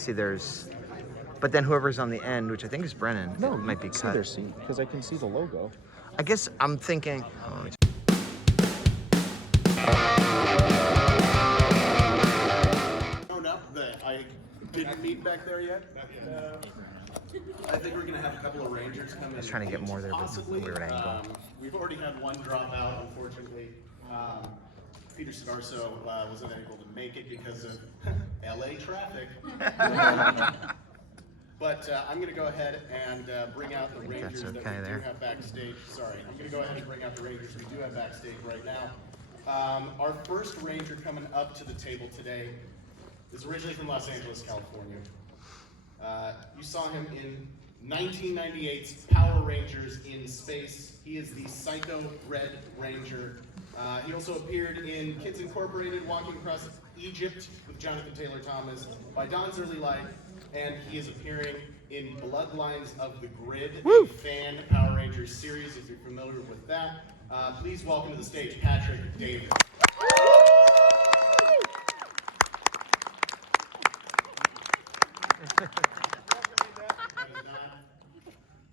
See, there's... But then whoever's on the end, which I think is Brennan, No, it might be see cut. their seat, because I can see the logo. I guess I'm thinking... Oh, Up that I didn't meet back there yet. I think we're gonna have a couple of Rangers come in. I was trying to get more there, but it's a weird angle. We've already had one drop out, unfortunately. Peter Sidarso wasn't able to make it because of LA traffic. But I'm going to go ahead and bring out the Rangers that we do have backstage. Sorry, I'm going to go ahead and bring out the Rangers we do have backstage right now. Our first Ranger coming up to the table today is originally from Los Angeles, California. You saw him in 1998's Power Rangers in Space. He is the Psycho Red Ranger. He also appeared in Kids Incorporated, Walking Across Egypt with Jonathan Taylor Thomas, By Dawn's Early Light, and he is appearing in Bloodlines of the Grid, a fan Power Rangers series, if you're familiar with that. Please welcome to the stage, Patrick Davis.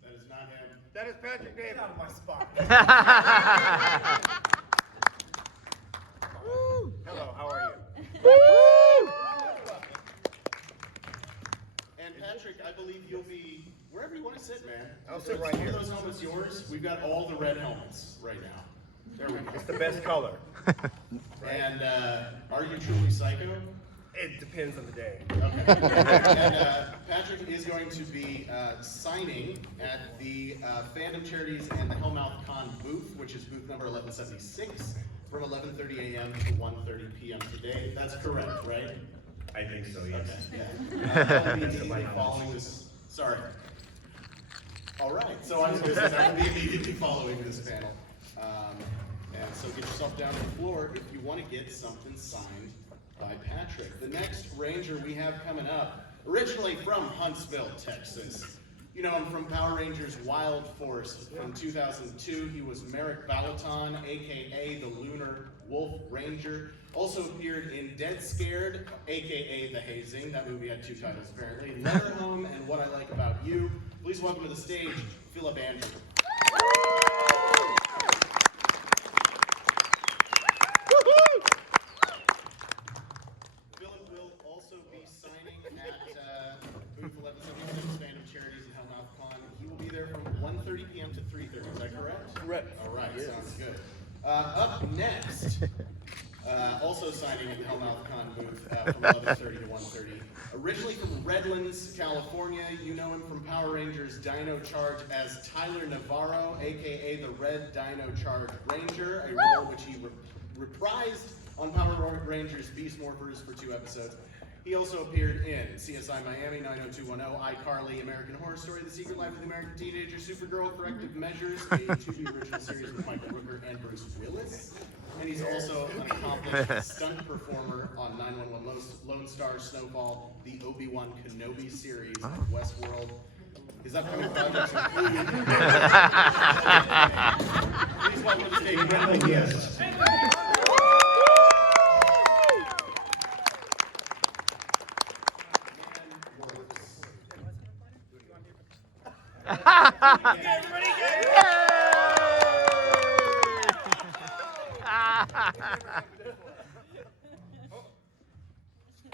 That is not him. That is Patrick Davis. Out of my spot. Hello, how are you? And Patrick, I believe you'll be wherever you want to sit, man. I'll sit right here. Are those helmets yours? We've got all the red helmets right now. There we go. It's the best color. And are you truly Psycho? It depends on the day. Okay. And Patrick is going to be signing at the Fandom Charities and the Hellmouth Con booth, which is booth number 1176, from 11:30 a.m. to 1:30 p.m. today. That's correct, right? I think so, yes. Okay. Yeah. I'll be immediately following this. Sorry. All right. So I was going to say I'll be immediately following this panel. And so get yourself down on the floor if you want to get something signed by Patrick. The next Ranger we have coming up, originally from Huntsville, Texas. You know him from Power Rangers Wild Force from 2002. He was Merrick Balaton, aka the Lunar Wolf Ranger. Also appeared in Dead Scared, aka The Hazing. That movie had 2 titles apparently. Letter Home and What I Like About You. Please welcome to the stage, Philip Andrew. Philip will also be signing at booth 1176 Fandom Charities and Hellmouth Con. He will be there from 1:30 p.m. to 3:30. Is that correct? Correct. All right, sounds good. Up next, also signing at the Hellmouth Con booth from 11:30 to 1:30. Originally from Redlands, California, you know him from Power Rangers Dino Charge as Tyler Navarro, aka the Red Dino Charge Ranger, a role which he reprised on Power Rangers Beast Morphers for 2 episodes. He also appeared in CSI Miami, 90210, iCarly, American Horror Story, The Secret Life of the American Teenager, Supergirl, Corrective Measures, a 2D original series with Michael Rooker and Bruce Willis. And he's also an accomplished stunt performer on 911 Lone Star Snowfall, the Obi-Wan Kenobi series of Westworld. His upcoming projects include... Please welcome to the stage, Brennan. Yes. Everybody get it!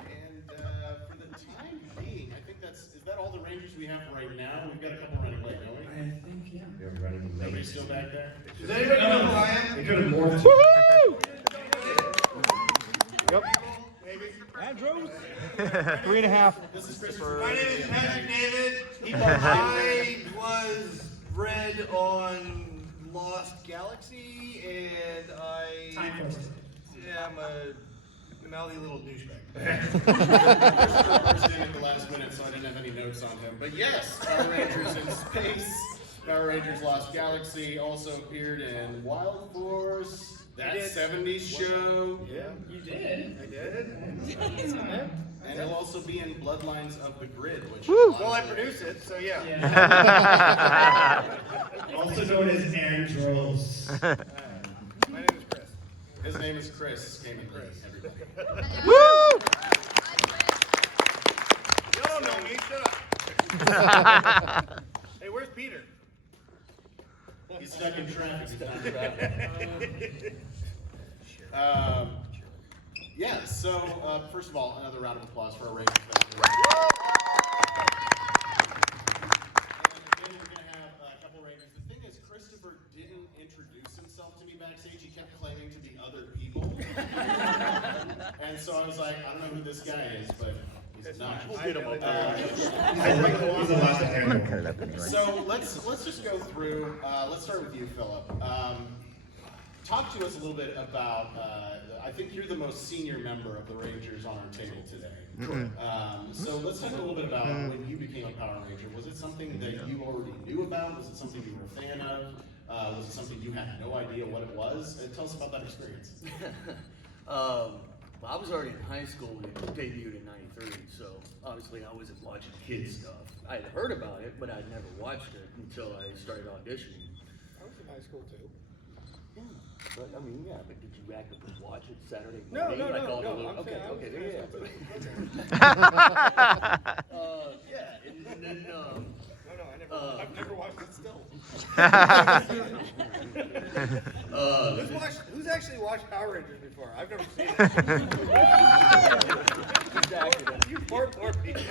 And for the time being, I think is that all the Rangers we have right now? We've got a couple running late, don't we? I think, yeah. They're running late. Nobody's still back there? Does anybody know who I am? They could have more. Yep. Maybe. Andrews? 3.5. This is Chris. My name is Patrick David. I was bred on Lost Galaxy, and I am a mouthy little douchebag. Chris at the last minute, so I didn't have any notes on him. But yes, Power Rangers in Space, Power Rangers Lost Galaxy, also appeared in Wild Force, That 70s Show. Yeah. You did. I did. And he'll also be in Bloodlines of the Grid, which Well, I produce it, so yeah. Also known as Andros. My name is Chris. his name is Chris. Came in Chris. Everybody. Y'all Hey, where's Peter? He's stuck in traffic. He's not traveling. Yeah, so first of all, another round of applause for our Rangers. And again, we're going to have a couple Rangers. The thing is, Christopher didn't introduce himself to me backstage. He kept claiming to be other people. And so I was like, I don't know who this guy is, but he's not. We'll get him up He's the last of I'm gonna cut it up anyway. So let's just go through. Let's start with you, Philip. Talk to us a little bit about. I think you're the most senior member of the Rangers on our table today. So let's talk a little bit about when you became a Power Ranger. Was it something that you already knew about? Was it something you were a fan of? Was it something you had no idea what it was? Tell us about that experience. Well, I was already in high school when it debuted in '93, so obviously I wasn't watching kids stuff. I had heard about it, but I'd never watched it until I started auditioning. I was in high school too. Yeah, but I mean, yeah, but did you actively watch it Saturday No, morning? no, like no, all the no, little, I'm okay, saying I was okay, in yeah, high yeah, and then, No, I've never watched it still. Who's actually watched Power Rangers before? I've never seen it. exactly. You poor people.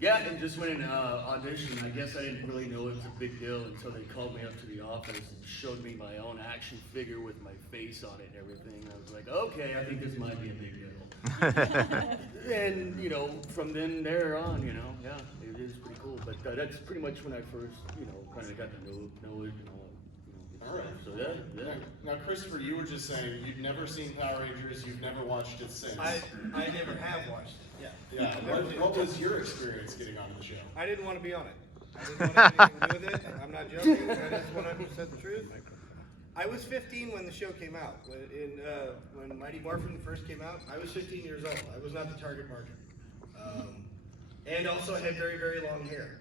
Yeah, and just went in audition. I guess I didn't really know it was a big deal until they called me up to the office and showed me my own action figure with my face on it and everything. I was like, okay, I think this might be a big deal. And, you know, from then there on, you know, yeah, it is pretty cool. But that's pretty much when I first, you know, kind of got to know it and all. All right. So yeah. Now, Christopher, you were just saying you've never seen Power Rangers. You've never watched it since. I never have watched it. Yeah. What was your experience getting onto the show? I didn't want to be on it. I didn't want anything to do with it. I'm not joking. That is 100% the truth. I was 15 when the show came out. When Mighty Morphin first came out, I was 15 years old. I was not the target market. And also I had very, very long hair.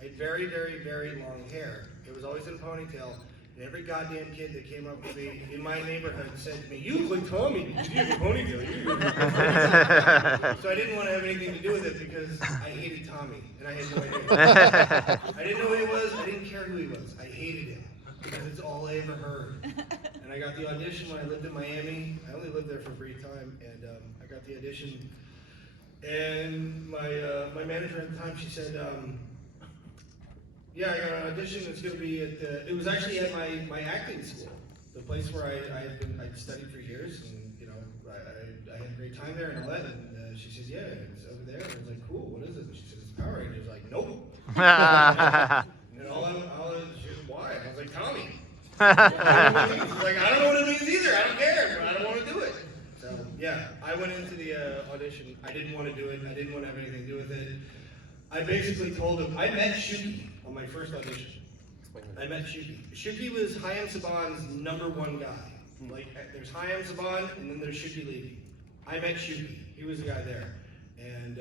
I had very, very, very long hair. It was always in a ponytail. And every goddamn kid that came up with me in my neighborhood said to me, "You look like Tommy. You have a ponytail. You look like Tommy." So I didn't want to have anything to do with it because I hated Tommy. And I had no idea. I didn't know who he was. I didn't care who he was. I hated him because it's all I ever heard. And I got the audition when I lived in Miami. I only lived there for a brief time. And I got the audition. And my manager at the time, she said, yeah, I got an audition. It's going to be at it was actually at my acting school, the place where I'd studied for years, and you know I had a great time there and all that. And she says, yeah, it's over there. And I was like, cool. What is it? And she says, it's Power Rangers. I was like, nope. And she said, why? And I was like, Tommy. She's like, I don't know what it means either. I don't care. But I don't want to do it. So yeah, I went into the audition. I didn't want to do it. I didn't want to have anything to do with it. I basically told him, I met Shuki on my first audition. I met Shuki. Shuki was Hayam Saban's #1 guy. Like, there's Hayam Saban, and then there's Shuki Levy. I met Shuki. He was the guy there. And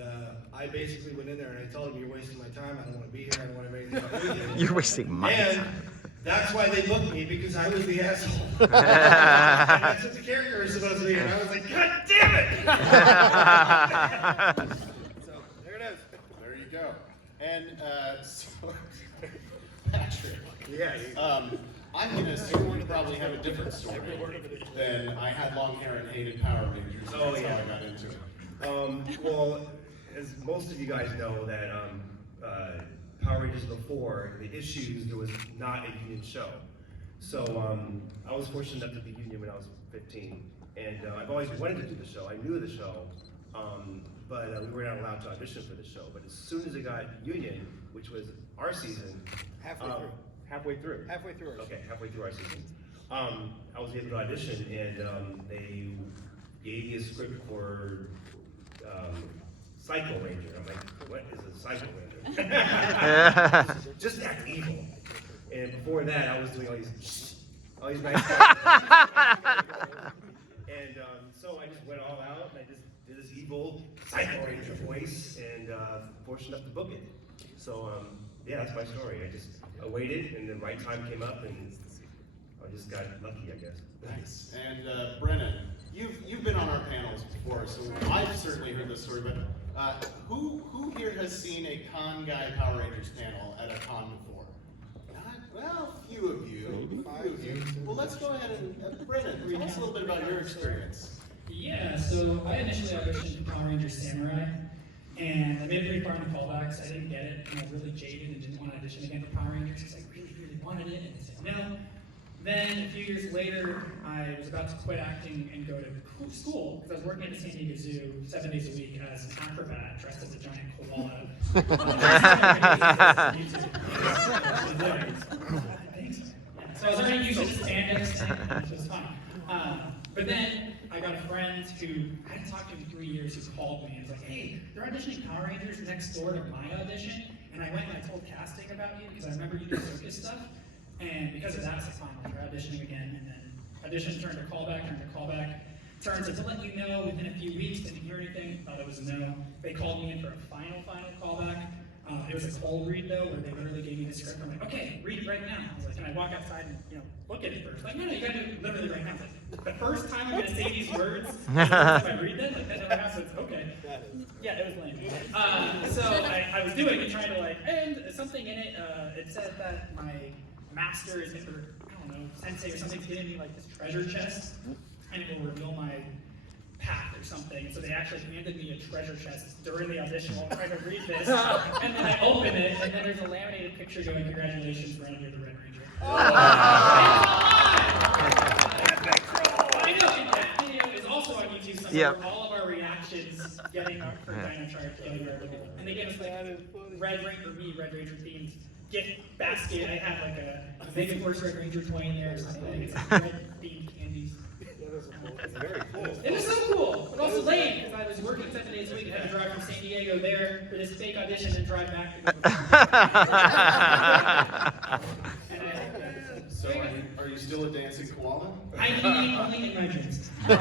I basically went in there and I told him, you're wasting my time. I don't want to be here. I don't want to have anything to do with you. You're wasting my And time. that's why they booked me, because I was the asshole. And that's what the character is supposed to be. And I was like, God damn it! So, there it is. There you go. And so, Patrick. Yeah. I'm going to assume you probably have a different story than I had long hair and hated Power Rangers. Oh, That's yeah. how I got into it. Well, as most of you guys know, that Power Rangers before the issues, there was not a union show. So I was fortunate enough to be union when I was 15, and I've always wanted to do the show. I knew the show, but we were not allowed to audition for the show. But as soon as it got union, which was our season, Halfway through. halfway through. Halfway through our Okay, halfway through our season. I was able to audition, and they gave me a script for Psycho Ranger. I'm like, what is a Psycho Ranger? Just act evil. And before that, I was doing all these nice things. And so I just went all out, and I just did this evil Psycho Ranger voice, and fortunate enough to book it. So yeah, that's my story. I waited, and the right time came up, and I just got lucky, I guess. Nice. And Brennan, you've been on our panels before, so I've certainly heard this story, but Who here has seen a Con Guy Power Rangers panel at a con before? Not, well, a few of you. Few of you. Well, let's go ahead and Brennan, tell us a little bit about your experience. Yeah, so I initially auditioned for Power Rangers Samurai, and I made it pretty far in the callbacks. I didn't get it, and I was really jaded and didn't want to audition again for Power Rangers because I really, really wanted it, and they said no. Then, a few years later, I was about to quit acting and go to school because I was working at the San Diego Zoo 7 days a week as an acrobat dressed as a giant koala. So I was already used to spandex, which was fun. But then I got a friend who I hadn't talked to in 3 years who called me and was like, hey, they're auditioning Power Rangers next door to my audition. And I went and I told casting about you because I remember you do circus stuff. And because of that, I was like, fine, I'll try auditioning again. And then audition turned to callback, Turns out to let you know within a few weeks, didn't hear anything, thought it was a no. They called me in for a final callback. It was a cold read though, where they literally gave me the script. I'm like, okay, read it right now. I was like, can I walk outside and look at it first? Like, no, you gotta do it literally right now. I was like, the first time I'm gonna say these words, if I read them, like that never happens. Okay. Yeah, it was lame. So I was doing it, trying to and something in it. It said that my master is, or I don't know, sensei or something's giving me this treasure chest, and it will reveal my path or something. And so they actually handed me a treasure chest during the audition while I'm trying to read this. And then I open it, and then there's a laminated picture going, congratulations, Brennan, you're the Red Ranger. I know, and that video is also on YouTube somewhere, where all of our reactions getting our for Dino Charge, getting our living. And they gave us Red Ranger themed gift basket. I had a Mega Force Red Ranger toy in there or something. It's red themed candies. Very cool. It was so cool, but also lame because I was working 7 days a week and had to drive from San Diego there for this fake audition and drive back to So are you still a dancing koala? I mean, only in my dreams. No.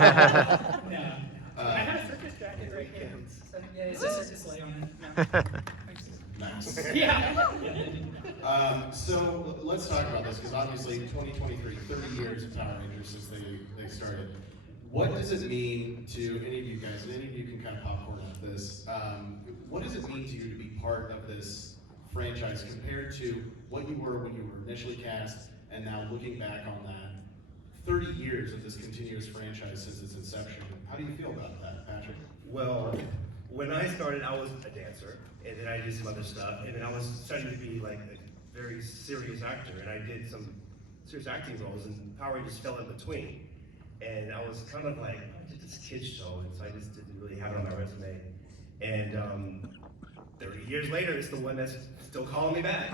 I have a circus jacket right here. So, yeah, it's a circus sleigh on it. No. Nice. Yeah. So let's talk about this because obviously 2023, 30 years of Power Rangers since they started. What does it mean to any of you guys, and any of you can kind of popcorn at this, what does it mean to you to be part of this franchise compared to what you were when you were initially cast, and now looking back on that 30 years of this continuous franchise since its inception? How do you feel about that, Patrick? Well, when I started, I was a dancer, and then I did some other stuff, and then I was studying to be a very serious actor, and I did some serious acting roles, and Power Rangers fell in between. And I was kind of I did this kids show, and so I just didn't really have it on my resume. And 30 years later, it's the one that's still calling me back.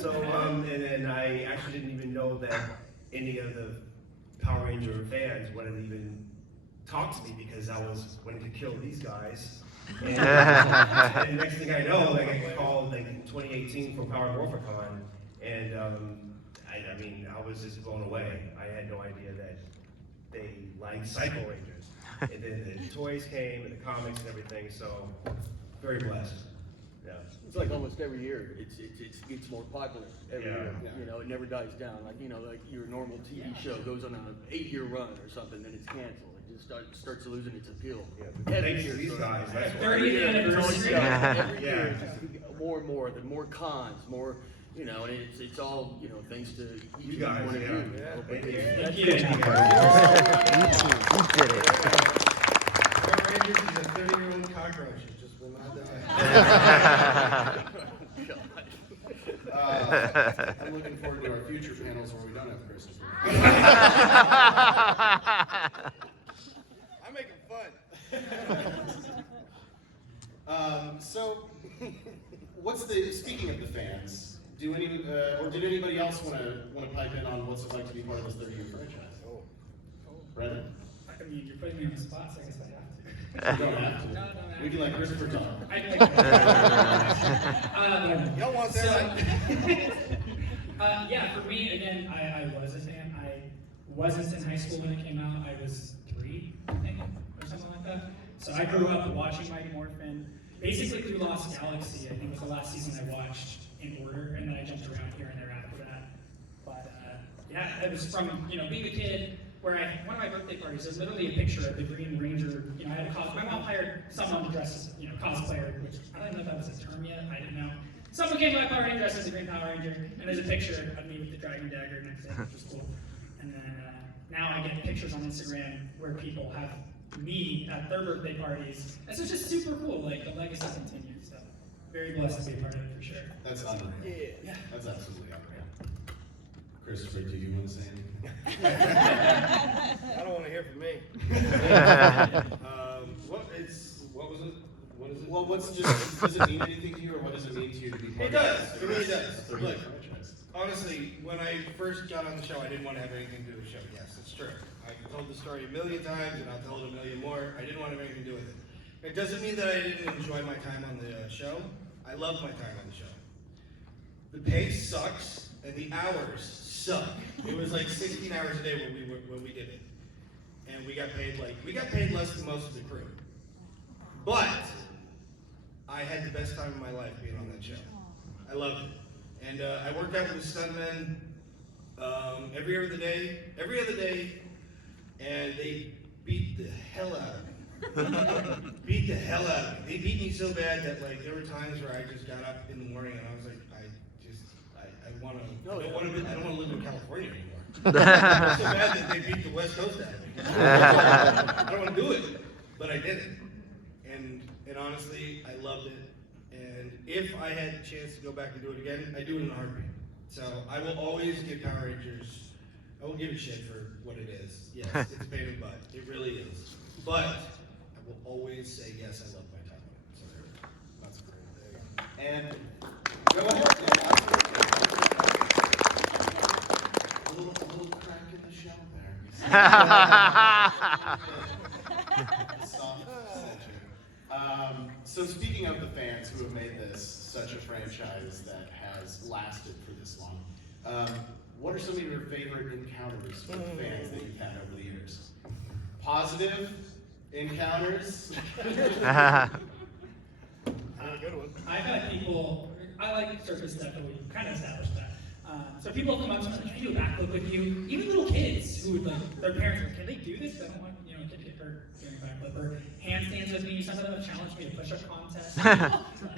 So, and then I actually didn't even know that any of the Power Ranger fans wanted to even talk to me because I was wanting to kill these guys. And, and next thing I know, I got called in 2018 for Power Wondercon, and I mean, I was just blown away. I had no idea that they liked Psycho Rangers. And then the toys came and the comics and everything, so very blessed. Yeah. It's almost every year. It gets more popular every year. It never dies down. Like your normal TV show goes on an 8-year run or something, then it's canceled. It just starts losing its appeal. Thanks to these guys. That's why. 30th anniversary. Every year, it's just more and more. The more cons, more. And it's all thanks to You guys, Thank you. You did it. Red Rangers is a 30-year-old cockroach. It just will not die. I'm looking forward to our future panels where we don't have Christmas. I'm making fun. So, speaking of the fans, did anybody else want to pipe in on what's it like to be part of this 30-year franchise? Brennan? I mean, you're putting me on the spot, so I guess I have to. You don't have to. No. We can let Christopher talk. Y'all want that? Yeah, for me, again, I was a fan. I wasn't in high school when it came out. I was 3, I think, or something like that. So I grew up watching Mighty Morphin, basically through Lost Galaxy. I think was the last season I watched in order, and then I jumped around here and there after that. But yeah, it was from being a kid, where one of my birthday parties, there's literally a picture of the Green Ranger. You know, I had a my mom hired someone to dress as, you know, cosplayer, which I don't even know if that was a term yet. I didn't know. Someone came to my party dressed as a Green Power Ranger, and there's a picture of me with the dragon dagger and everything, which was cool. And then now I get pictures on Instagram where people have me at their birthday parties. And so it's just super cool. Like the legacy continues. So very blessed to be a part of it for sure. That's unreal. Yeah. That's absolutely unreal. Christopher, do you want to say anything? I don't want to hear from me. What was it? What is it? Well, does it mean anything to you, or what does it mean to you to be part It of does. It really does. the Look, franchise? honestly, when I first got on the show, I didn't want to have anything to do with the show. Yes, it's true. I told the story a million times, and I'll tell it a million more. I didn't want to have anything to do with it. It doesn't mean that I didn't enjoy my time on the show. I loved my time on the show. The pay sucks, and the hours suck. It was like 16 hours a day when we did it, and we got paid less than most of the crew. But I had the best time of my life being on that show. I loved it, and I worked out with the stuntmen every other day, and they beat the hell out of me. Beat the hell out of me. They beat me so bad that like there were times where I just got up in the morning and I was like, I don't want to live in California anymore. It's so bad that they beat the West Coast out of me. I don't want to do it, but I did it. And honestly, I loved it. And if I had the chance to go back and do it again, I'd do it in a heartbeat. So I will always give Power Rangers, I will give a shit for what it is. Yes, it's a pain in the butt. It really is. But I will always say, yes, I love my time on it. So that's great. And go ahead. Yeah, absolutely. A little crack in the shell there. Soft center. So speaking of the fans who have made this such a franchise that has lasted for this long, what are some of your favorite encounters with fans that you've had over the years? Positive encounters? I've had people, I like surface stuff, but we kind of established that. So people come up to me like, can I do a backflip with you? Even little kids who would like, their parents are like, can they do this? I don't want, you know, a kid to get hurt doing a backflip. Or handstands with me, some of them have challenged me to push-up contest.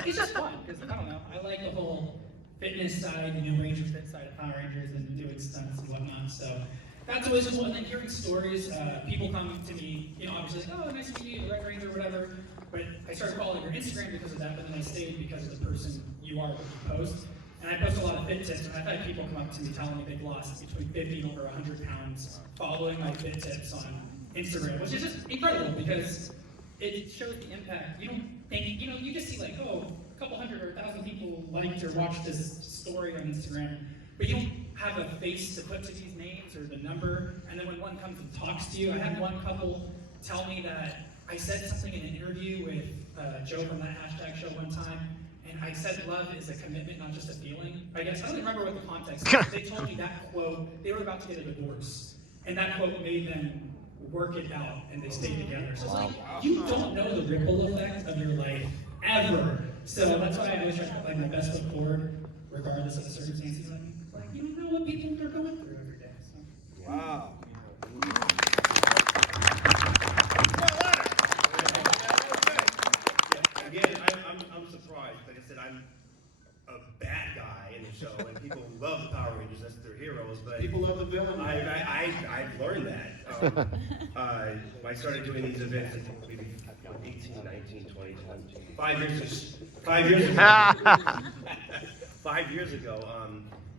It's just fun, because I don't know, I like the whole fitness side, the new Ranger Fit side of Power Rangers and doing stunts and whatnot. So that's always cool. And then hearing stories, people come to me, you know, obviously like, oh, nice to meet you, Red Ranger, whatever. But I started following your Instagram because of that, but then I stayed because of the person you are, what you post. And I post a lot of fit tips, and I've had people come up to me telling me they've lost between 50 and over 100 pounds following my fit tips on Instagram, which is just incredible because it shows the impact. You don't think, you know, you just see like, oh, a couple hundred or 1,000 people liked or watched this story on Instagram, but you don't have a face to put to these names or the number. And then when one comes and talks to you, I had one couple tell me that I said something in an interview with Joe from that hashtag show one time, and I said love is a commitment, not just a feeling. I guess I don't remember what the context was. They told me that quote, they were about to get a divorce, and that quote made them work it out, and they stayed together. So it's like, you don't know the ripple effect of your life ever. So that's why I always try to put like my best foot forward, regardless of the circumstances. Like you don't know what people are going through every day. So. Wow. Again, I'm surprised. Like I said, I'm a bad guy in the show, and people love the Power Rangers. That's their heroes. But People love the villain. I've learned that. I started doing these events in maybe 18, 19, 20, 22, 5 years. 5 years ago. 5 years ago,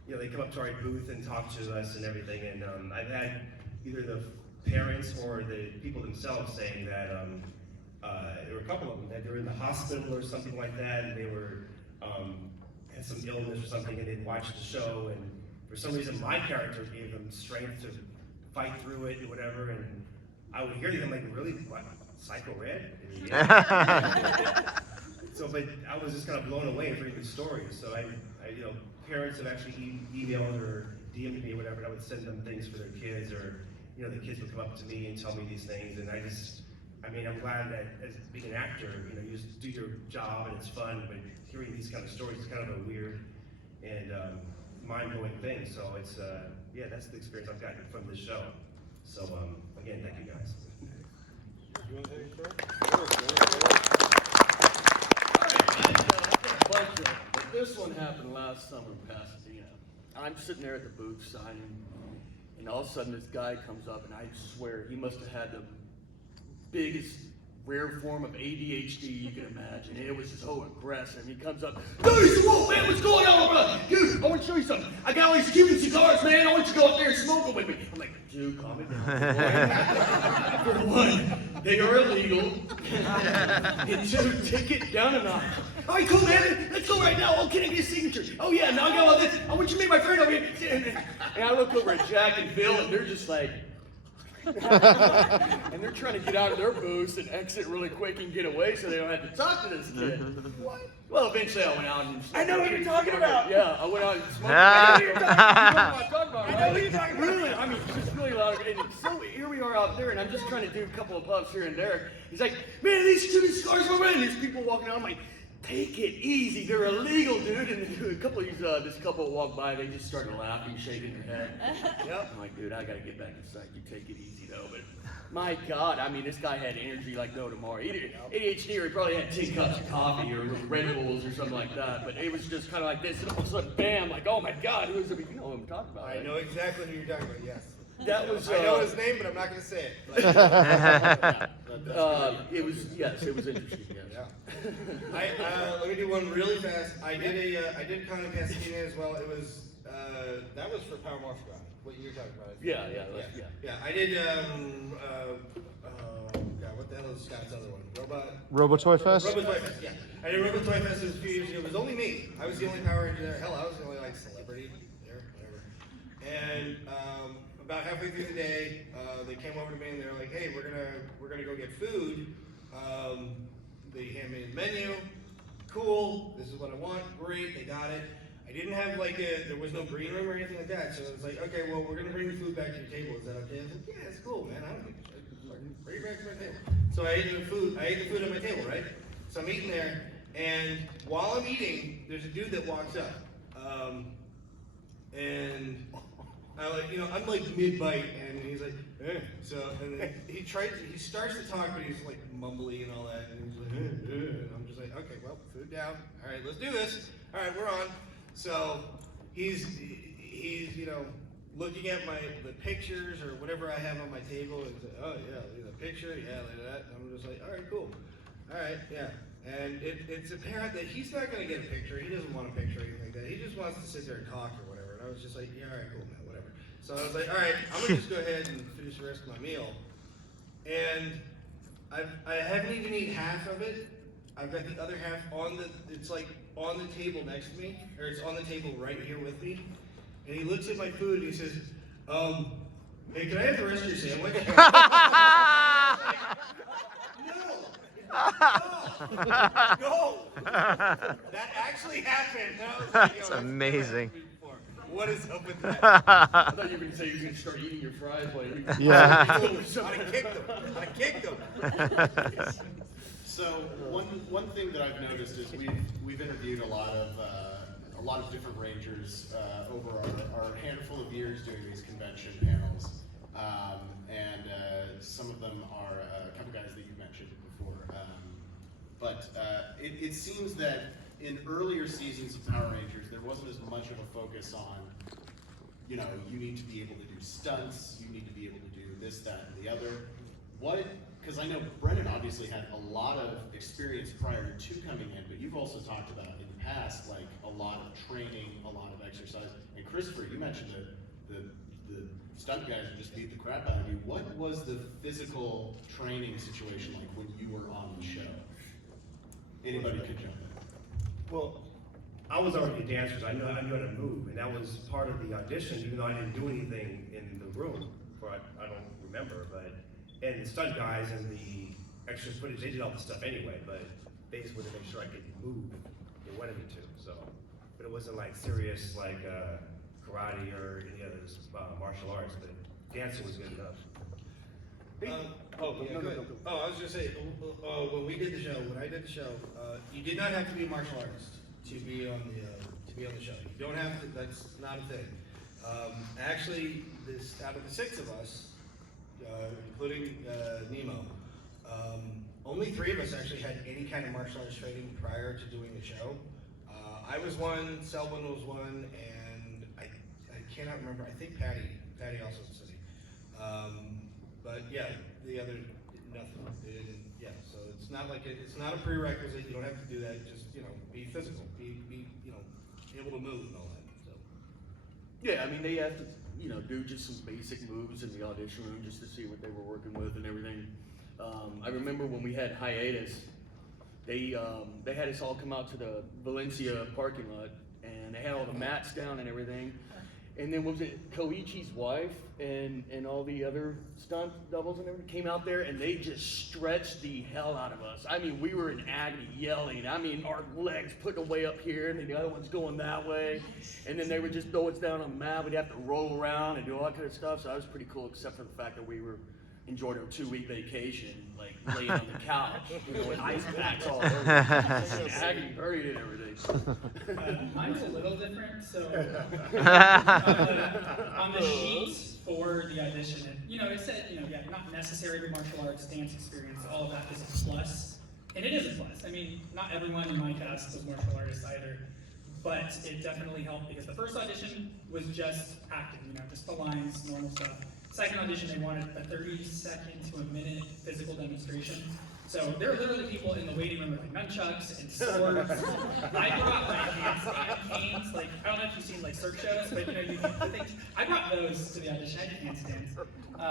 you know, they come up to our booth and talk to us and everything, and I've had either the parents or the people themselves saying that there were a couple of them that they were in the hospital or something like that, and they were had some illness or something, and they'd watched the show, and for some reason my character gave them strength to fight through it or whatever, and I would hear them like, really, what, Psycho Red? And, yeah. So, but I was just kind of blown away hearing these stories. So I you know, parents have actually emailed or DM'd me or whatever, and I would send them things for their kids, or, you know, the kids would come up to me and tell me these things, and I mean, I'm glad that as being an actor, you know, you just do your job and it's fun, but hearing these kind of stories is kind of a weird and mind-blowing thing. So it's, yeah, that's the experience I've gotten from this show. So again, thank you guys. You want to take a short? But this one happened last summer in Pasadena. I'm sitting there at the booth signing, and all of a sudden this guy comes up, and I swear he must have had the biggest rare form of ADHD you can imagine. It was so aggressive. He comes up, dude, whoa, man, what's going on, bro? Dude, I want to show you something. I got all these Cuban cigars, man. I want you to go up there and smoke them with me. I'm like, dude, calm it down. For one, they are illegal. And two, take it down a notch. All right, cool, man. Let's go right now. Oh, can I get a signature? Oh, yeah, now I got all this. I want you to meet my friend over here. And I look over at Jack and Bill, and they're just like, and they're trying to get out of their booths and exit really quick and get away so they don't have to talk to this kid. What? Well, eventually I went out and smoked. I know what you're talking about. Yeah, I went out and smoked. I know what you're talking about. I know what you're talking about. Really, I mean, just really loud. And so here we are out there, and I'm just trying to do a couple of puffs here and there. He's like, man, these stupid cigars are running. There's people walking out. I'm like, take it easy. They're illegal, dude. And a couple of these, this couple walked by. They just started laughing, shaking their head. Yep. I'm like, dude, I got to get back inside. You take it easy, though. But my God, I mean, this guy had energy like no tomorrow. ADHD, or he probably had 10 cups of coffee or Red Bulls or something like that. But it was just kind of like this. And all of a sudden, bam, like, oh my God, who is it? You know what I'm talking about. I know exactly who you're talking about, yes. That was. I know his name, but I'm not going to say it. It was, yes, it was interesting, yes. Yeah. Let me do one really fast. I did kind of Pasadena as well. It was, that was for Power Martial Ground, what you're talking about. Yeah. Yeah, I did, God, what the hell is Scott's other one? Robotoy Fest? Robotoy Fest, yeah. I did Robotoy Fest a few years ago. It was only me. I was the only Power Ranger there. Hell, I was the only, like, celebrity there, whatever. And, about halfway through the day, they came over to me and they were like, "Hey, we're gonna go get food." They hand me the menu. Cool. This is what I want. Great. They got it. I didn't have there was no green room or anything like that. So it was like, okay, well, we're gonna bring the food back to your table. Is that okay? I was like, yeah, it's cool, man. I don't think bring it back to my table. So I ate the food. I ate the food at my table, right? So I'm eating there, and while I'm eating, there's a dude that walks up, and I'm like mid-bite, and he's like, and then he starts to talk, but he's like mumbly and all that, and he's like, and I'm just like, okay, well, food down, all right, let's do this, all right, we're on. So he's looking at the pictures or whatever I have on my table, and he's like, oh yeah, look at the picture, yeah, look at that, and I'm just like, all right, cool, all right, yeah. And it's apparent that he's not going to get a picture, he doesn't want a picture or anything like that, he just wants to sit there and talk or whatever, and I was just like, yeah, all right, cool, man. So I was like, all right, I'm gonna just go ahead and finish the rest of my meal. And I haven't even eaten half of it. I've got the other half it's like on the table next to me, or it's on the table right here with me. And he looks at my food and he says, hey, can I have the rest of your sandwich? No. That actually happened. That's amazing. What is up with that? I thought you were going to say you were going to start eating your fries while you were Yeah. I kicked them. So one thing that I've noticed is we've interviewed a lot of different rangers over our handful of years doing these convention panels, and some of them are a couple guys that you mentioned before. But it seems that in earlier seasons of Power Rangers, there wasn't as much of a focus on, you need to be able to do stunts, you need to be able to do this, that, and the other. Because I know Brennan obviously had a lot of experience prior to coming in, but you've also talked about in the past, like a lot of training, a lot of exercise. And Christopher, you mentioned the stunt guys who just beat the crap out of you. What was the physical training situation like when you were on the show? Anybody could jump in. Well, I was already a dancer, so I knew how to move, and that was part of the audition, even though I didn't do anything in the room, I don't remember, and the stunt guys and the extra footage, they did all the stuff anyway, but they just wanted to make sure I could move, they wanted me to, so, but it wasn't like serious, like karate or any other martial arts, but dancing was good enough. I was just saying, when we did the show, when I did the show, you did not have to be a martial artist to be on the show. You don't have to. That's not a thing. Actually, out of the 6 of us, including Nemo. Only 3 of us actually had any kind of martial arts training prior to doing the show. I was one, Selwyn was one, and I cannot remember. I think Patty also was sitting. But yeah, the other nothing. They didn't. Yeah, so it's not like it's not a prerequisite. You don't have to do that. Just be physical, be able to move and all that. So Yeah, I mean, they have to, do just some basic moves in the audition room just to see what they were working with and everything. I remember when we had hiatus, they had us all come out to the Valencia parking lot, and they had all the mats down and everything. And then was it Koichi's wife and all the other stunt doubles and everything came out there, and they just stretched the hell out of us. I mean, we were in agony, yelling. I mean, our legs put away up here, and then the other one's going that way. And then they would just throw us down on the mat. We'd have to roll around and do all that kind of stuff. So that was pretty cool, except for the fact that we were enjoying our 2-week vacation, like laying on the couch, with ice packs all over. Agony buried and everything. Mine's a little different. So on the sheets for the audition, it said, not necessary martial arts, dance experience, all of that is a plus. And it is a plus. I mean, not everyone in my cast was martial artists either, but it definitely helped because the first audition was just acting, just the lines, normal stuff. Second audition, they wanted a 30-second to a minute physical demonstration. So there were literally people in the waiting room with like nunchucks and swords. I brought my handstand canes. Like, I don't know if you've seen like surf shows, but you the things. I brought those to the audition. I did handstands. I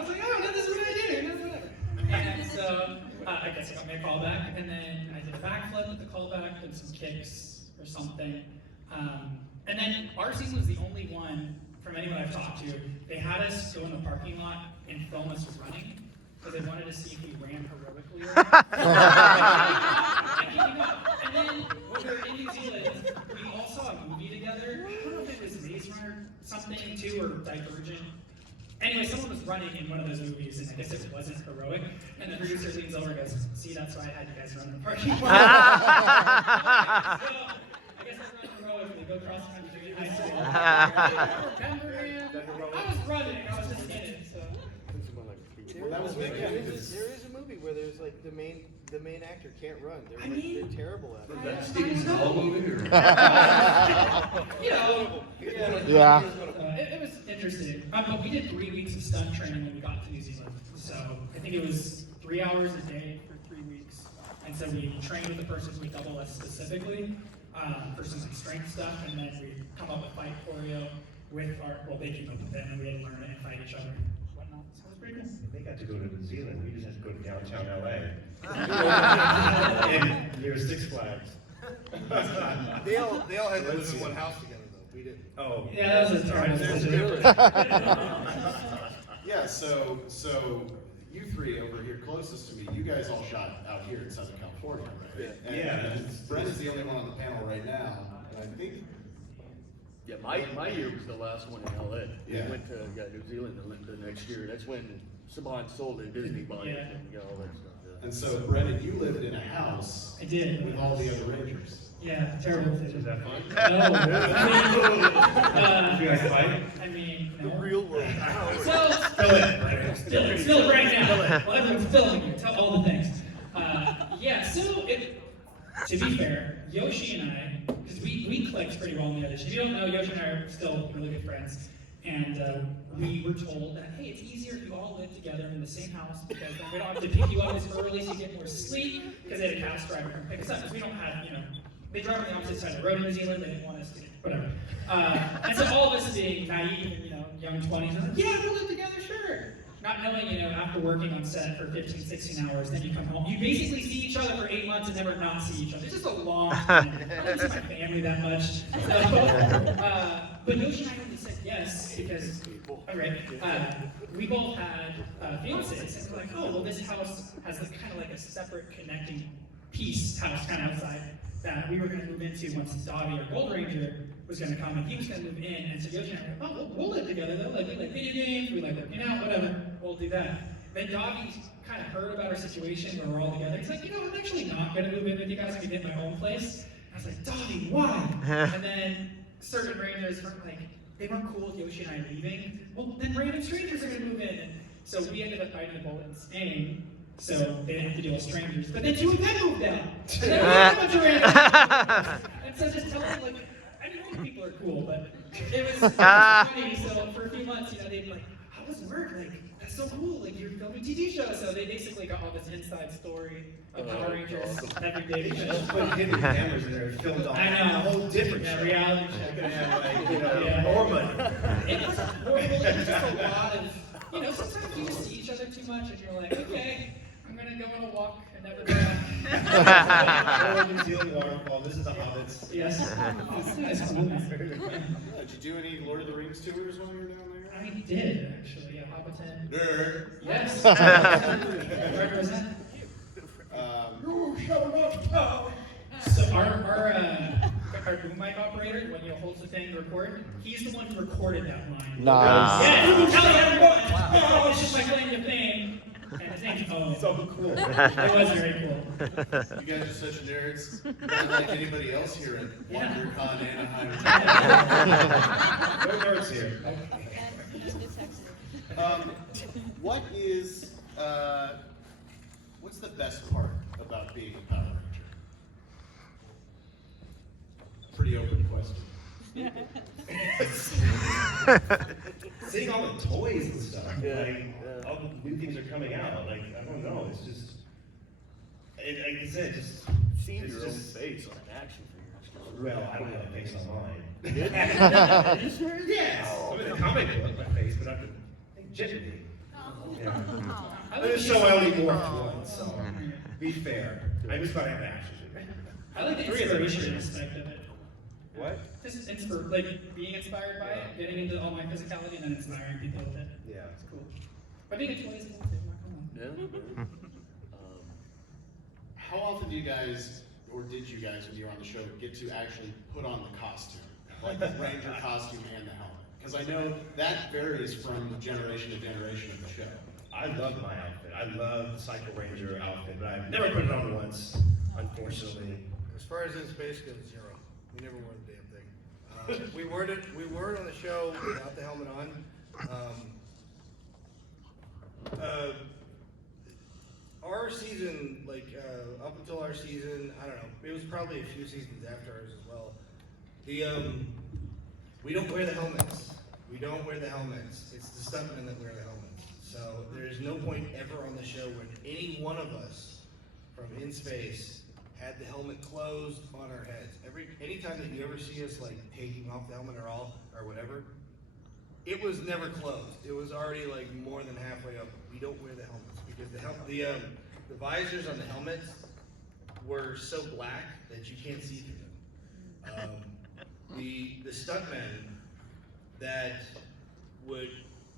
was like, oh, no, this is what I do. Whatever. And so I guess I got my callback, and then I did a backflip with the callback and some kicks or something. And then our scene was the only one from anyone I've talked to. They had us go in the parking lot and film us running because they wanted to see if we ran heroically. And then when we were in New Zealand, we all saw a movie together. I don't know if it was Maze Runner something too, or Divergent. Anyway, someone was running in one of those movies, and I guess it wasn't heroic. And the producer leans over and goes, "See, that's why I had you guys run in the parking lot." So I guess I ran heroically, go cross country. I remember, man. I was running. I was just in it. So. Well, that was big. There is a movie where there's like the main actor can't run. They're terrible at it. That Steven Seagal movie, or? Yeah. It was interesting. But we did 3 weeks of stunt training when we got to New Zealand. So I think it was 3 hours a day for 3 weeks. And so we trained with the person who would double us specifically for some strength stuff, and then we come up with fight choreo with they came up with it, and we had to learn it and fight each other and whatnot. So it was pretty cool. They got to go to New Zealand. We just had to go to downtown LA. And near Six Flags. they all had to live in one house together though. We didn't. Oh. Yeah, that was a Yeah, so you three over here closest to me, you guys all shot out here in Southern California, right? Yeah. And Brent is the only one on the panel right now, and I think. Yeah, my year was the last one in LA. Yeah. We went to New Zealand the next year. That's when Saban sold it, Disney bought it, and got all that stuff. Yeah. And so, Brendan, you lived in a house. I did. With all the other Rangers. Yeah, terrible. Was that fun? No. You guys fight? I mean, no. Real world. Still right now. Well, everyone's filming you. Tell all the things. To be fair, Yoshi and I, because we clicked pretty well in the audition. If you don't know, Yoshi and I are still really good friends. And we were told that, hey, it's easier if you all live together in the same house because then we don't have to pick you up as early so you get more sleep, because they had a cast driver come pick us up. Because we don't have, they drive on the opposite side of the road in New Zealand, they didn't want us to, whatever. And so all of us being naive and, young 20s, we're like, yeah, we'll live together, sure. Not knowing, after working on set for 15, 16 hours, then you come home. You basically see each other for 8 months and never not see each other. It's just a long time. I don't see my family that much. So, but Yoshi and I only said yes because, we both had fiancés. And we're like, oh, well, this house has kind of like a separate connecting piece house kind of outside that we were going to move into once Dawg, our Gold Ranger, was going to come, and he was going to move in. And so Yoshi and I were like, oh, we'll live together though. Like, we like video games, we like working out, whatever. We'll do that. Then Dawg kind of heard about our situation where we're all together. He's like, I'm actually not going to move in with you guys. I'm going to get my own place. And I was like, Dawg, why? And then certain Rangers were like, they weren't cool with Yoshi and I leaving. Well, then random strangers are going to move in. And So we ended up biting the bullet and staying. So they didn't have to deal with strangers. But then 2 of them moved out. And then we had a bunch of randoms. And so just tell them, like, I think people are cool, but it was funny. So for a few months, you know, they'd be like, how does it work? Like, that's so cool. Like, you're filming TV shows. So they basically got all this inside story of Power Rangers every day. Just put hidden cameras in there and filmed all I know. a whole different show. Reality show. Could have, like, you know, Yeah. more money. It wasn't horrible. It was just a lot of, you know, sometimes you just see each other too much and you're like, okay, I'm going to go on a walk and never go back. New Zealand waterfall. This is the Hobbits. Yes. That's cool. Did you do any Lord of the Rings tours while you were down there? I did, actually. Yeah, Hobbiton. Nerd. Yes. Represent. So our boom mic operator, when he holds the thing to record, he's the one who recorded that line. Nice. Yeah, tell everyone, oh, it's just my claim to fame. And his name's Owen. So cool. It was very cool. You guys are such nerds. Not like anybody else here at Wondercon Anaheim. No nerds here. What's the best part about being a Power Ranger? Pretty open question. Seeing all the toys and stuff, like all the new things are coming out. Like I don't know, it's just, like I said, just Seeing it's your own just- face on an action figure. Well, I don't have a face on mine. Are you serious? Yes, I'm in a comic book, my face, but I'm gently. Yeah. I But like it's so I only morphed once, so be fair. I just gotta have action figure. I like the inspiration aspect of it. What? Just like being inspired by it, getting into all my physicality, and then inspiring people with it. Yeah. It's cool. But being a toy is cool too. Yeah. How often do you guys, or did you guys, when you were on the show, get to actually put on the costume? Like the Ranger costume and the helmet? Because I know that varies from generation to generation of the show. I love my outfit. I love the Psycho Ranger outfit, but I've never put it on once, unfortunately. As far as in space goes, 0. We never wore the damn thing. We wore it on the show without the helmet on. Our season, like up until our season, I don't know. It was probably a few seasons after ours as well. We don't wear the helmets. We don't wear the helmets. It's the stuntmen that wear the helmets. So there's no point ever on the show when any one of us from in space had the helmet closed on our heads. Anytime that you ever see us like taking off the helmet or whatever, it was never closed. It was already like more than halfway up. We don't wear the helmets because the visors on the helmets were so black that you can't see through them. The stuntmen that would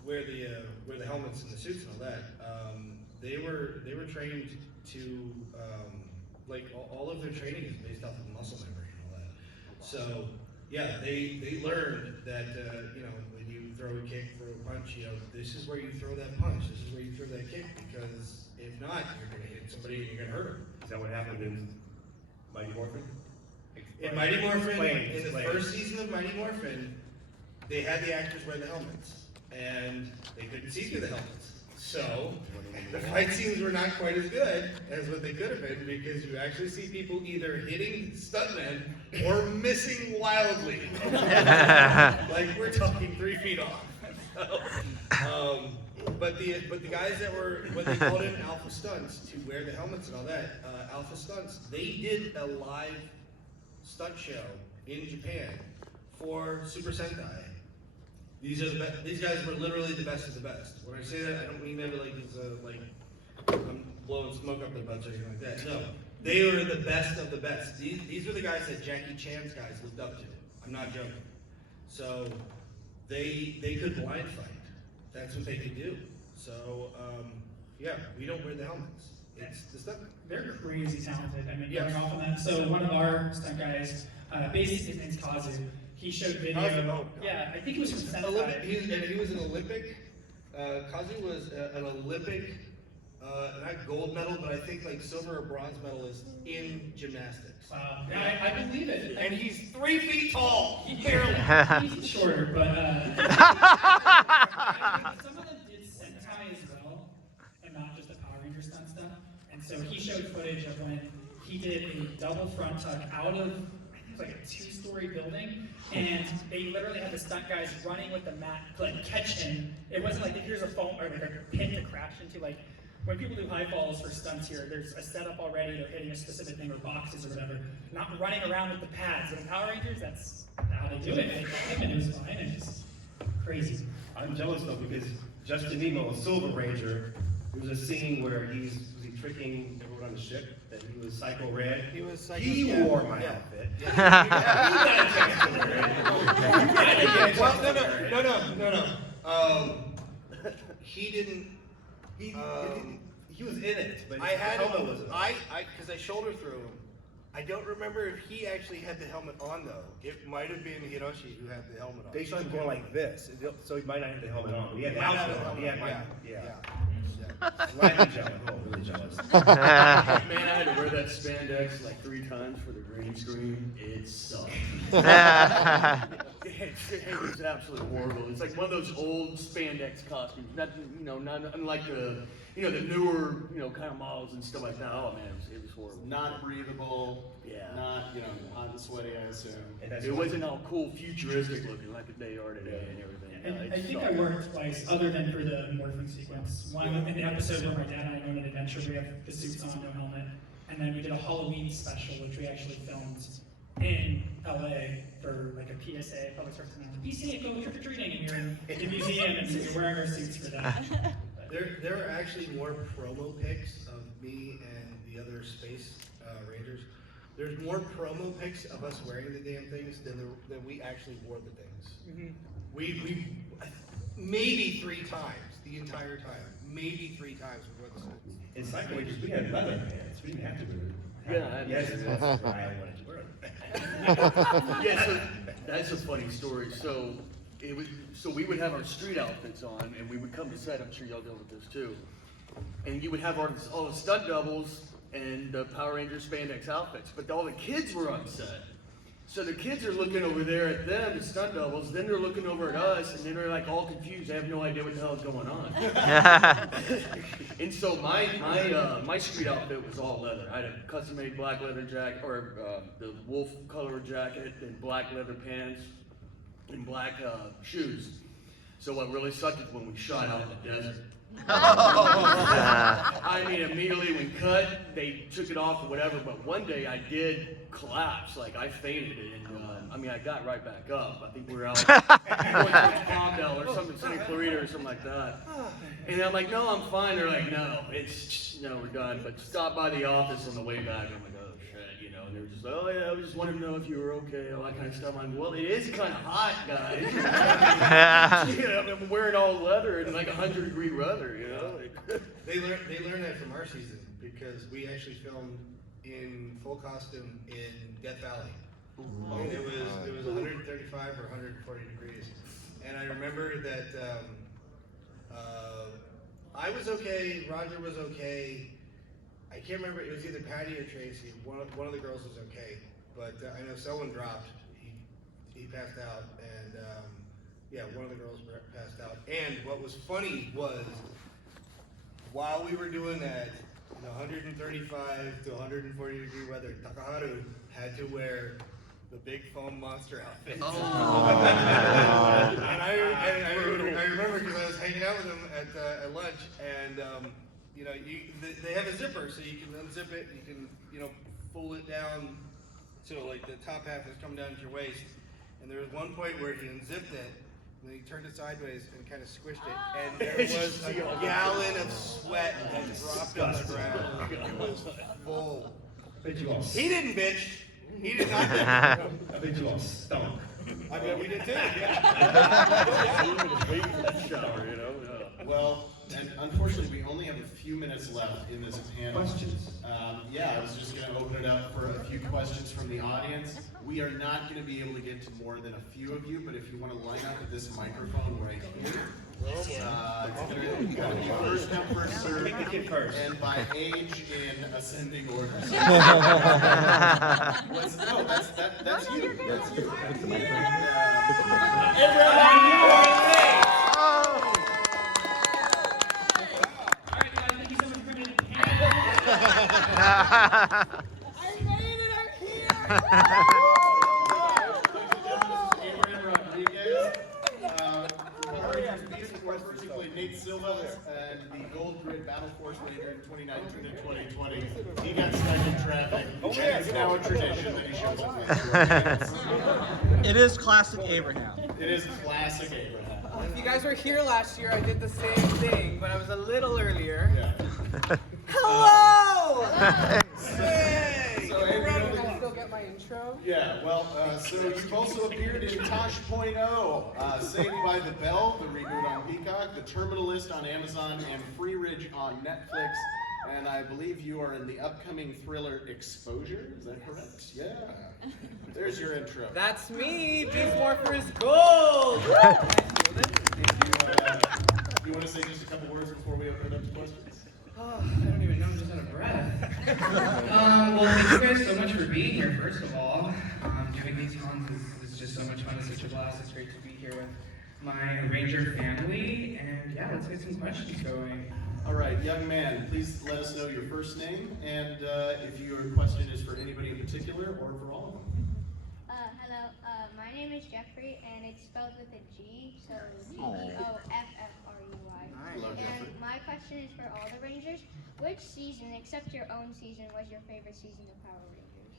wear the helmets and the suits and all that, they were trained to like all of their training is based off of muscle memory and all that. So yeah, they learned that you know, when you throw a kick, throw a punch, you know, this is where you throw that punch, this is where you throw that kick, because if not, you're gonna hit somebody and you're gonna hurt them. Is that what happened in Mighty Morphin? In Mighty Morphin, in the Explain. first season of Mighty Morphin, they had the actors wear the helmets, and they couldn't see through the helmets. So, the fight scenes were not quite as good as what they could have been, because you actually see people either hitting stuntmen or missing wildly. Like, we're talking 3 feet off. So, but the guys that were, what they called in Alpha Stunts, to wear the helmets and all that, Alpha Stunts, they did a live stunt show in Japan for Super Sentai. These guys were literally the best of the best. When I say that, I don't mean that like it's like I'm blowing smoke up their butts or anything like that. No, they were the best of the best. These were the guys that Jackie Chan's guys looked up to. I'm not joking. So they could blind fight. That's what they could do. So yeah, we don't wear the helmets. It's the stuff. They're crazy talented. I mean, Yes. going off on that. So one of our stunt guys, basically his name's Kazu. He showed video. Kazu, Yeah, I think he was from Sentai. He was an Olympic. Kazu was an Olympic, not gold medal, but I think like silver or bronze medalist in gymnastics. Wow. Yeah, I believe it. And he's 3 feet tall, barely. He's shorter, but some of them did Sentai as well. So he showed footage of when he did a double front tuck out of, I think it was like a 2-story building, and they literally had the stunt guys running with the mat to like catch him. It wasn't like here's a foam or like a pit to crash into. Like when people do high falls for stunts here, there's a setup already. They're hitting a specific thing or boxes or whatever. Not running around with the pads. In Power Rangers, that's how they do it. They caught him and it was fine. It's just crazy. I'm jealous though because Justin Nemo, a Silver Ranger, there was a scene where was he tricking everyone on the ship that he was Psycho Red. He was Psycho. He yeah. wore my Yeah. outfit. Well, no. He didn't. He was in it, but I had his helmet wasn't. because I shoulder threw him. I don't remember if he actually had the helmet on though. It might have been Hiroshi who had the helmet on. They showed him going like this, so he might not have the helmet on. He had the Might not outfit have on. the He had helmet my, on, yeah. Slightly jealous. Oh, really jealous. Man, I had to wear that spandex like 3 times for the green screen. It sucked. It was absolutely horrible. It's like one of those old spandex costumes. Not unlike the the newer kind of models and stuff like that. Oh man, it was horrible. Not breathable. Yeah. Not hot and sweaty, I assume. And that's It wasn't all cool, futuristic looking like they are today and everything. And It I think sucked. I worked twice, other than for the morphing sequence. One in the episode where my dad and I go on an adventure, we have the suits on, no helmet. And then we did a Halloween special, which we actually filmed in LA for like a PSA, public service announcement. Be safe, go trick or treating, and you're in the museum, and so you're wearing our suits for that. There are actually more promo pics of me and the other Space Rangers. There's more promo pics of us wearing the damn things than we actually wore the things. We maybe 3 times the entire time. Maybe 3 times we wore the suits. In Psycho Rangers, we had leather pants. We didn't have to wear them. Yeah, Yes, that's why I wanted to wear them. Yeah, so that's a funny story. So we would have our street outfits on, and we would come to set. I'm sure y'all deal with this too. And you would have all the stunt doubles and the Power Rangers spandex outfits, but all the kids were on set. So the kids are looking over there at them, the stunt doubles. Then they're looking over at us, and then they're like all confused. They have no idea what the hell is going on. And so my street outfit was all leather. I had a custom-made black leather jacket, or the wolf color jacket, and black leather pants, and black shoes. So what really sucked is when we shot out in the desert. I mean, immediately we cut, they took it off or whatever, but one day I did collapse, like I fainted, and I got right back up. I think we were out going to Palmdale or something, Santa Clarita or something like that. And I'm like, no, I'm fine. They're like, no, we're done. But stop by the office on the way back. I'm like, oh shit, and they were just like, oh yeah, I was just wanting to know if you were okay, all that kind of stuff. I'm like, well, it is kind of hot, guys. I'm wearing all leather in like 100-degree weather, They learned that from our season because we actually filmed in full costume in Death Valley. And it was 135 or 140 degrees. And I remember that I was okay, Roger was okay. I can't remember, it was either Patty or Tracy. One of the girls was okay, but I know someone dropped. He passed out, and one of the girls passed out. And what was funny was, while we were doing that, in 135 to 140 degree weather, Takaharu had to wear the big foam monster outfit. And I remember because I was hanging out with him at lunch, and they have a zipper, so you can unzip it, you can pull it down, so like the top half is coming down to your waist. And there was one point where he unzipped it, and then he turned it sideways and kind of squished it, and there was a gallon of sweat that dropped on the ground. It was full. He didn't bitch. He did not bitch. I bet you all stunk. I bet we did too. Well, and unfortunately, we only have a few minutes left in this panel. Questions? I was just going to open it up for a few questions from the audience. We are not going to be able to get to more than a few of you, but if you want to line up at this microphone right here, it's going to be first come, first serve, Pick the kid first. and by age in ascending order. That's you. That's you. All right, guys, thank you so much for coming in. Abraham Rodriguez. Power Rangers Beast Wars first he played Nate Silva and the Gold Grid Battle Force Ranger in 2019 and 2020. He got stuck in traffic, and it's now a tradition that he shows up late. It is classic Abraham. It is classic Abraham. If you guys were here last year, I did the same thing, but I was a little earlier. Yeah. Hello! Hey! So, Can I still get my intro? yeah, well, so you've also appeared in Tosh.0, Saved by the Bell, the reboot on Peacock, The Terminalist on Amazon, and Free Ridge on Netflix. And I believe you are in the upcoming thriller Exposure. Is that correct? Yeah. There's your intro. That's me, Beast Morphers Gold! You want to say just a couple words before we open it up to questions? Oh, I don't even know, I'm just out of breath. Well, thank you guys so much for being here, first of all. Doing these cons is just so much fun, it's such a blast. It's great to be here with my Ranger family, and yeah, let's get some questions going. All right, young man, please let us know your first name and if your question is for anybody in particular or for all of them. Hello, my name is Jeffrey, and it's spelled with a G, so Geoffrey. Hello, Jeffrey. And my question is for all the Rangers. Which season, except your own season, was your favorite season of Power Rangers?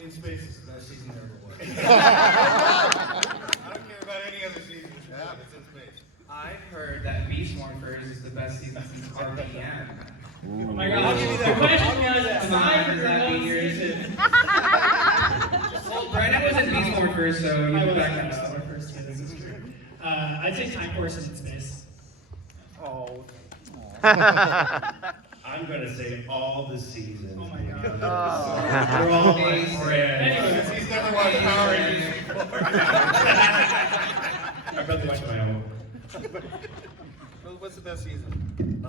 In Space is the best season there ever was. I don't care about any other season. It's in Space. I've heard that Beast Morphers is the best season since RPM. Oh my God! The question was, aside from that season. Well, Brandon was in Beast Morphers, so you go back to Beast Morphers. Yeah, this is true. I'd say Time Force and Space. Oh. I'm gonna say all the seasons. Oh my God. We're all my Anyways, He's never watched Power Rangers before. I'd rather watch my own. What's the best season?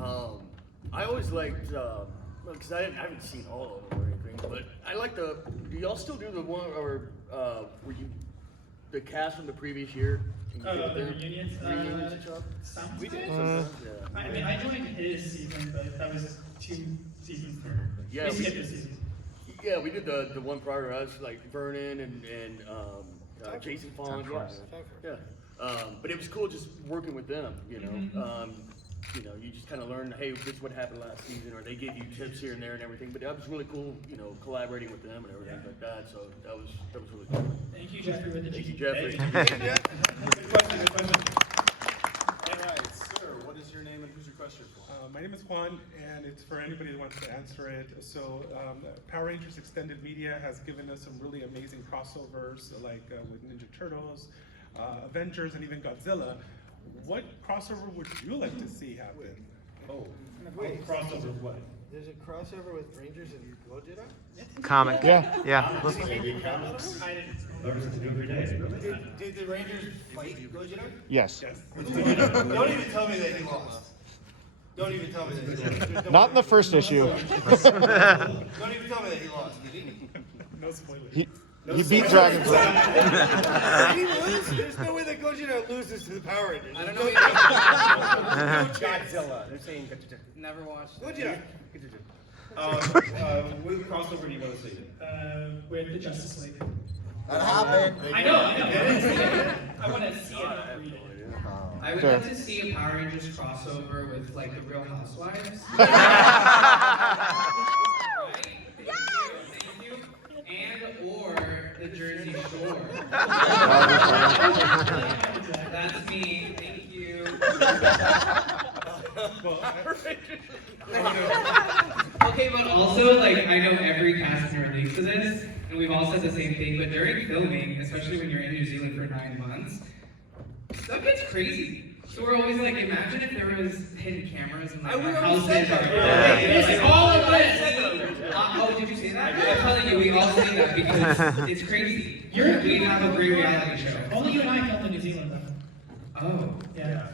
I always liked, because I haven't seen all of them or anything, but I like the. Do y'all still do the one or were you the cast from the previous year? The reunions? Sounds We did. good. Yeah. I mean, I joined his season, but that was 2 seasons there. Yeah, we we skipped did. a season. Yeah, we did the one prior to us, like Vernon and Jason Fong. Yeah. But it was cool just working with them, you know. You just kind of learn, hey, this is what happened last season, or they gave you tips here and there and everything. But that was really cool, you know, collaborating with them and everything like that. So that was really cool. Thank you, Jeffrey, with the Thank you, G. Jeffrey. Good question. All right, sir, what is your name and who's your question for? My name is Juan, and it's for anybody who wants to answer it. So, Power Rangers Extended Media has given us some really amazing crossovers, like with Ninja Turtles, Avengers, and even Godzilla. What crossover would you like to see happen? Oh, Wait. crossover what? There's a crossover with Rangers and Gojira? Comic. Yeah. Maybe comics. Learn something new every day. Did the Rangers fight Gojira? Yes. Don't even tell me that he lost. Don't even tell me that he lost. Not in the first issue. Don't even tell me that he lost, did he? No spoilers. He beat Dragonfly. Did he lose? There's no way that Gojira loses to the Power Rangers. I don't know. No chance. Godzilla. They're saying Never watched. Gojira. What crossover do you want to see? With the Justice League. That happened. I know. I want to see it, not read it. I would like to see a Power Rangers crossover with like the Real Housewives. Thank you. And or the Jersey Shore. That's me. Thank you. Okay, but also like I know every cast member relates to this, and we've all said the same thing. But during filming, especially when you're in New Zealand for 9 months, stuff gets crazy. So we're always like, imagine if there was hidden cameras and like houses. Like, all of this. Oh, did you say that? I'm telling you, we all say that because it's crazy. We have a great reality show. Only you and I filmed in New Zealand, though. Oh, Yeah.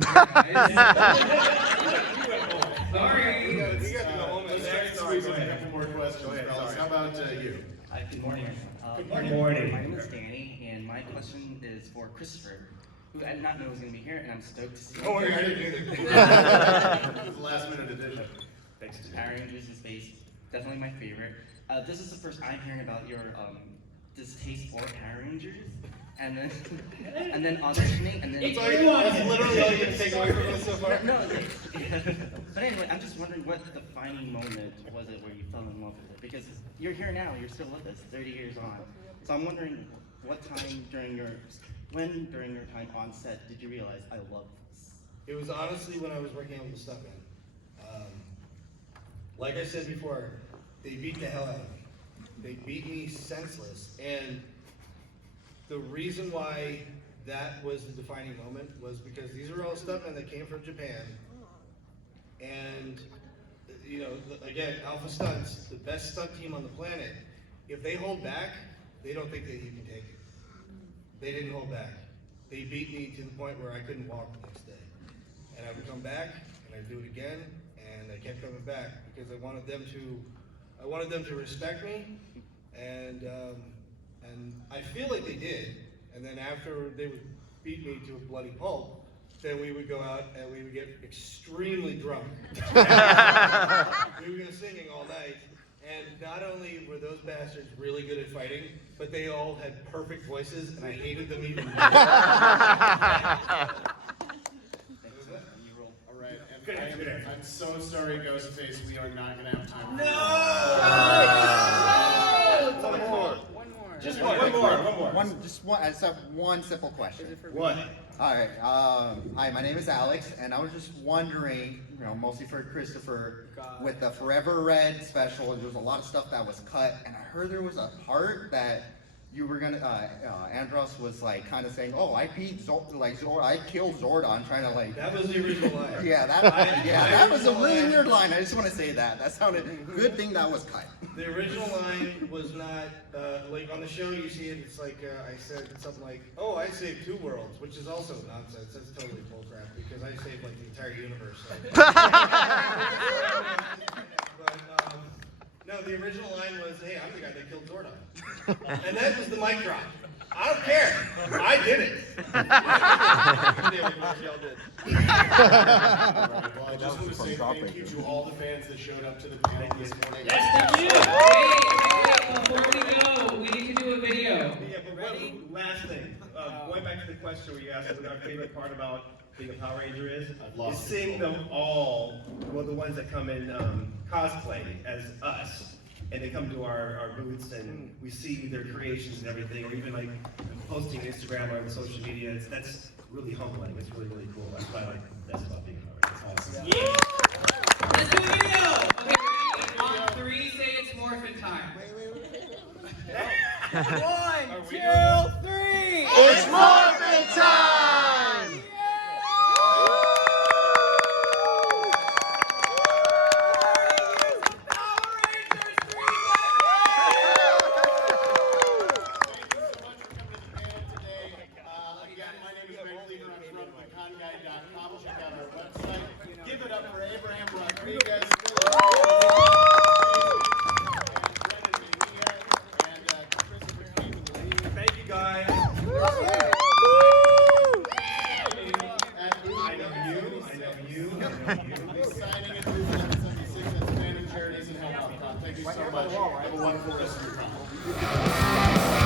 sorry. We got to go home and Let's squeeze in a couple more questions, fellas. How about you? Good morning. Good morning. My name is Danny, and my question is for Christopher, who I did not know was going to be here, and I'm stoked to see him. Oh, I didn't either. It was a last minute addition. Thanks, dude. Power Rangers in Space, definitely my favorite. This is the first I'm hearing about your distaste for Power Rangers, and then auditioning, and then. That's literally all you can take away from this so far. No, but anyway, I'm just wondering what defining moment was it where you fell in love with it? Because you're here now, you're still with us, 30 years on. So I'm wondering what time during your time on set did you realize I love this? It was honestly when I was working with the stuntman. Like I said before, they beat the hell out of me. They beat me senseless. And the reason why that was the defining moment was because these are all stuntmen that came from Japan. And, you know, again, Alpha Stunts, the best stunt team on the planet. If they hold back, they don't think that you can take it. They didn't hold back. They beat me to the point where I couldn't walk the next day. And I would come back, and I'd do it again, and I kept coming back because I wanted them to respect me, and I feel like they did. And then after they would beat me to a bloody pulp, then we would go out and we would get extremely drunk. We would go singing all night. And not only were those bastards really good at fighting, but they all had perfect voices, and I hated them even more. All right, and I'm so sorry, Ghostface. We are not going to have time. One more. Just one more. I just have one simple question. What? All right. Hi, my name is Alex, and I was just wondering, you know, mostly for Christopher, with the Forever Red special, there was a lot of stuff that was cut, and I heard there was a part that you were gonna, Andros was like kind of saying, "Oh, I beat I killed Zordon," trying to like. That was the original line. Yeah, that was a really weird line. I just want to say that. That sounded good. Thing that was cut. The original line was not, like on the show you see it, it's like, I said something like, "Oh, I saved 2 worlds," which is also nonsense. That's totally bullcrap because I saved like the entire universe. So. But, no, the original line was, "Hey, I'm the guy that killed Zordon." And that was the mic drop. I don't care. I did it. Y'all did. Well, I just want to say thank you to all the fans that showed up to the panel this morning. Yes, thank you. Hey, before we go, we need to do a video. Yeah, but last thing, going back to the question where you asked what our favorite part about being a Power Ranger is seeing them all, well, the ones that come in cosplay as us, and they come to our booths and we see their creations and everything, or even like posting Instagram or on social media. That's really humbling. It's really, really cool. That's what I like best about being a Power Ranger. It's awesome. Yeah. Let's do a video. Okay, ready? On 3, say it's morphin' time. Wait. 1, 2, 3. It's morphin' time! Give it up for Abraham Rodriguez. Thank you guys. I know you. Signing at 376 at Standard Charities and Health. Thank you so much. Have a wonderful rest of your time.